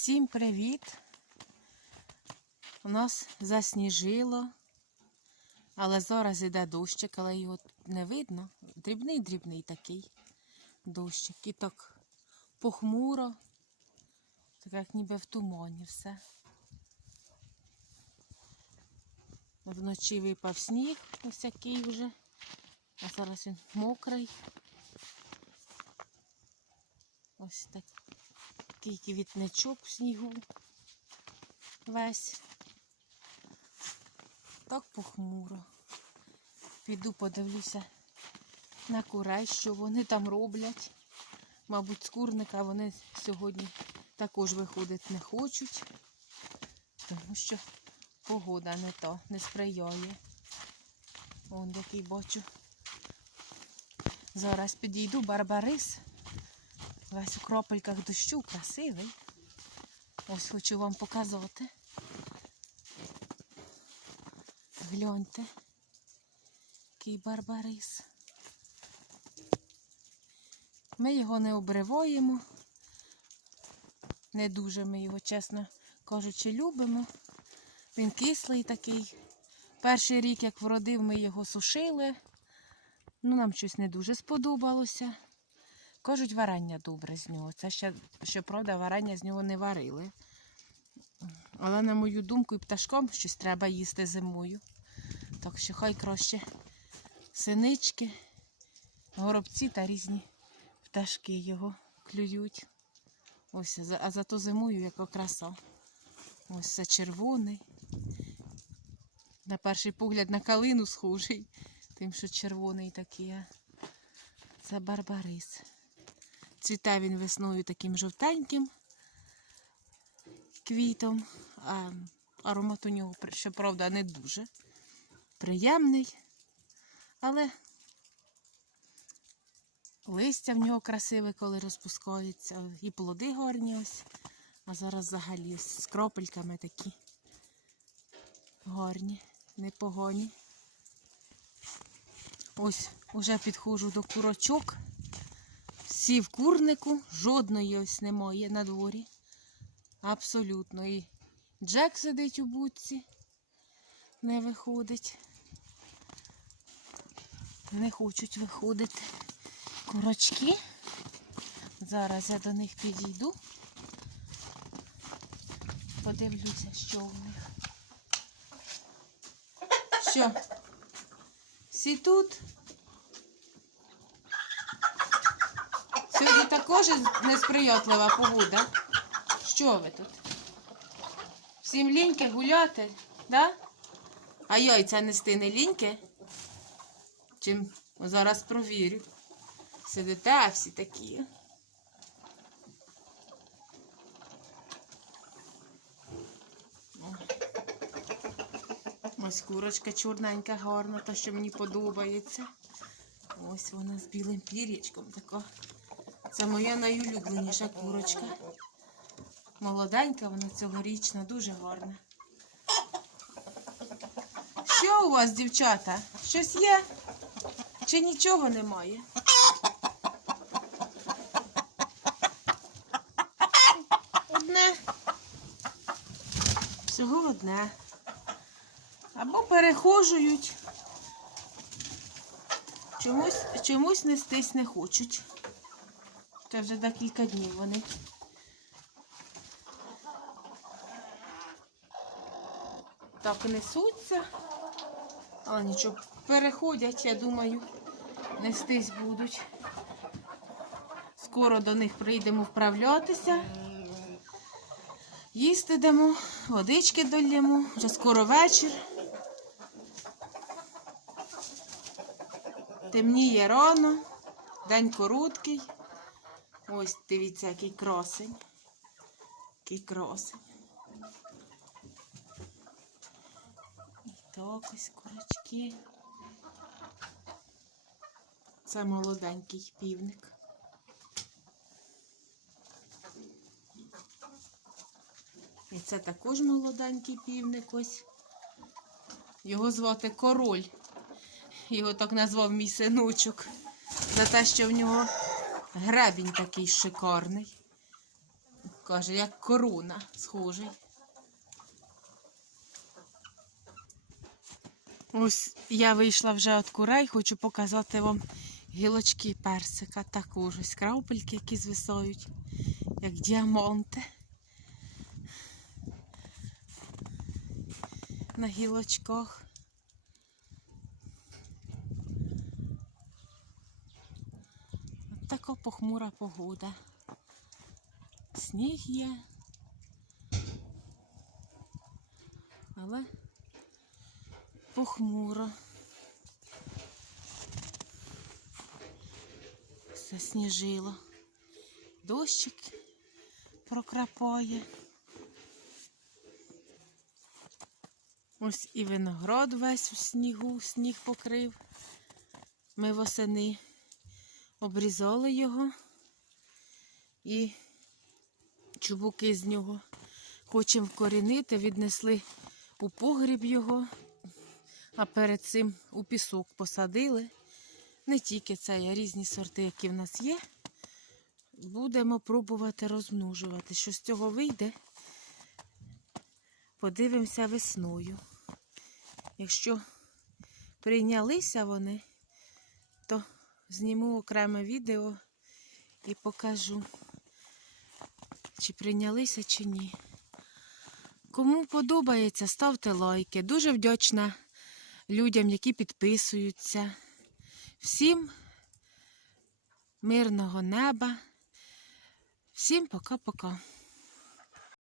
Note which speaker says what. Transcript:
Speaker 1: Всім привіт! У нас засніжило, але зараз іде дощик, але його не видно. Дрібний-дрібний такий дощик. І так похмуро, так як ніби в тумані все. Вночі випав сніг ось який вже, а зараз він мокрий. Ось так такий квітничок в снігу весь. Так похмуро. Піду подивлюся на курей, що вони там роблять. Мабуть, з курника вони сьогодні також виходити не хочуть, тому що погода не то, не сприяє. Вон який бачу. Зараз підійду барбарис. Весь у кропельках дощу красивий. Ось хочу вам показати. Гляньте, який барбарис. Ми його не обриваємо. Не дуже ми його, чесно кажучи, любимо. Він кислий такий. Перший рік, як вродив, ми його сушили. Ну, нам щось не дуже сподобалося. Кажуть, варення добре з нього. Це ще, щоправда, варення з нього не варили. Але, на мою думку, і пташкам щось треба їсти зимою. Так що хай краще синички, горобці та різні пташки його клюють. Ось, а зато зимою яка краса. Ось це червоний. На перший погляд на калину схожий, тим, що червоний такий. Це барбарис. Цвіте він весною таким жовтеньким квітом, а аромат у нього, щоправда, не дуже приємний, але листя в нього красиве, коли розпускаються, і плоди гарні ось. А зараз взагалі з кропельками такі гарні, непогані. Ось уже підходжу до курочок. Всі в курнику, жодної ось немає на дворі. Абсолютно. І Джек сидить у будці, не виходить. Не хочуть виходити курочки. Зараз я до них підійду. Подивлюся, що у них. Що? Всі тут? Сьогодні також несприятлива погода. Що ви тут? Всім ліньки гуляти, да? А яйця нести не ліньки? Чим зараз провірю. Сидите, всі такі. Ось курочка чорненька, гарна, та що мені подобається. Ось вона з білим пір'ячком така. Це моя найулюбленіша курочка. Молоденька, вона цьогорічна, дуже гарна. Що у вас, дівчата? Щось є? Чи нічого немає? Одне. Всього одне. Або перехожують. Чомусь, чомусь нестись не хочуть. Це вже декілька днів вони. Так несуться. Але нічого, переходять, я думаю, нестись будуть. Скоро до них прийдемо вправлятися. Їсти дамо, водички долємо, вже скоро вечір. Темніє рано, день короткий. Ось дивіться, який красень. Який красень. І так ось курочки. Це молоденький півник. І це також молоденький півник ось. Його звати король. Його так назвав мій синочок. За те, що в нього гребінь такий шикарний. каже, як корона схожий. Ось я вийшла вже від курей, хочу показати вам гілочки персика. Також ось крапельки, які звисають, як діаманти. На гілочках. От така похмура погода. Сніг є. Але похмуро. Все сніжило. Дощик прокрапає. Ось і виноград весь у снігу, сніг покрив. Ми восени обрізали його і чубуки з нього хочемо вкорінити, віднесли у погріб його, а перед цим у пісок посадили. Не тільки це, а різні сорти, які в нас є. Будемо пробувати розмножувати. Що з цього вийде, подивимося весною. Якщо прийнялися вони, то зніму окреме відео і покажу, чи прийнялися, чи ні. Кому подобається, ставте лайки. Дуже вдячна людям, які підписуються. Всім мирного неба. Всім пока-пока.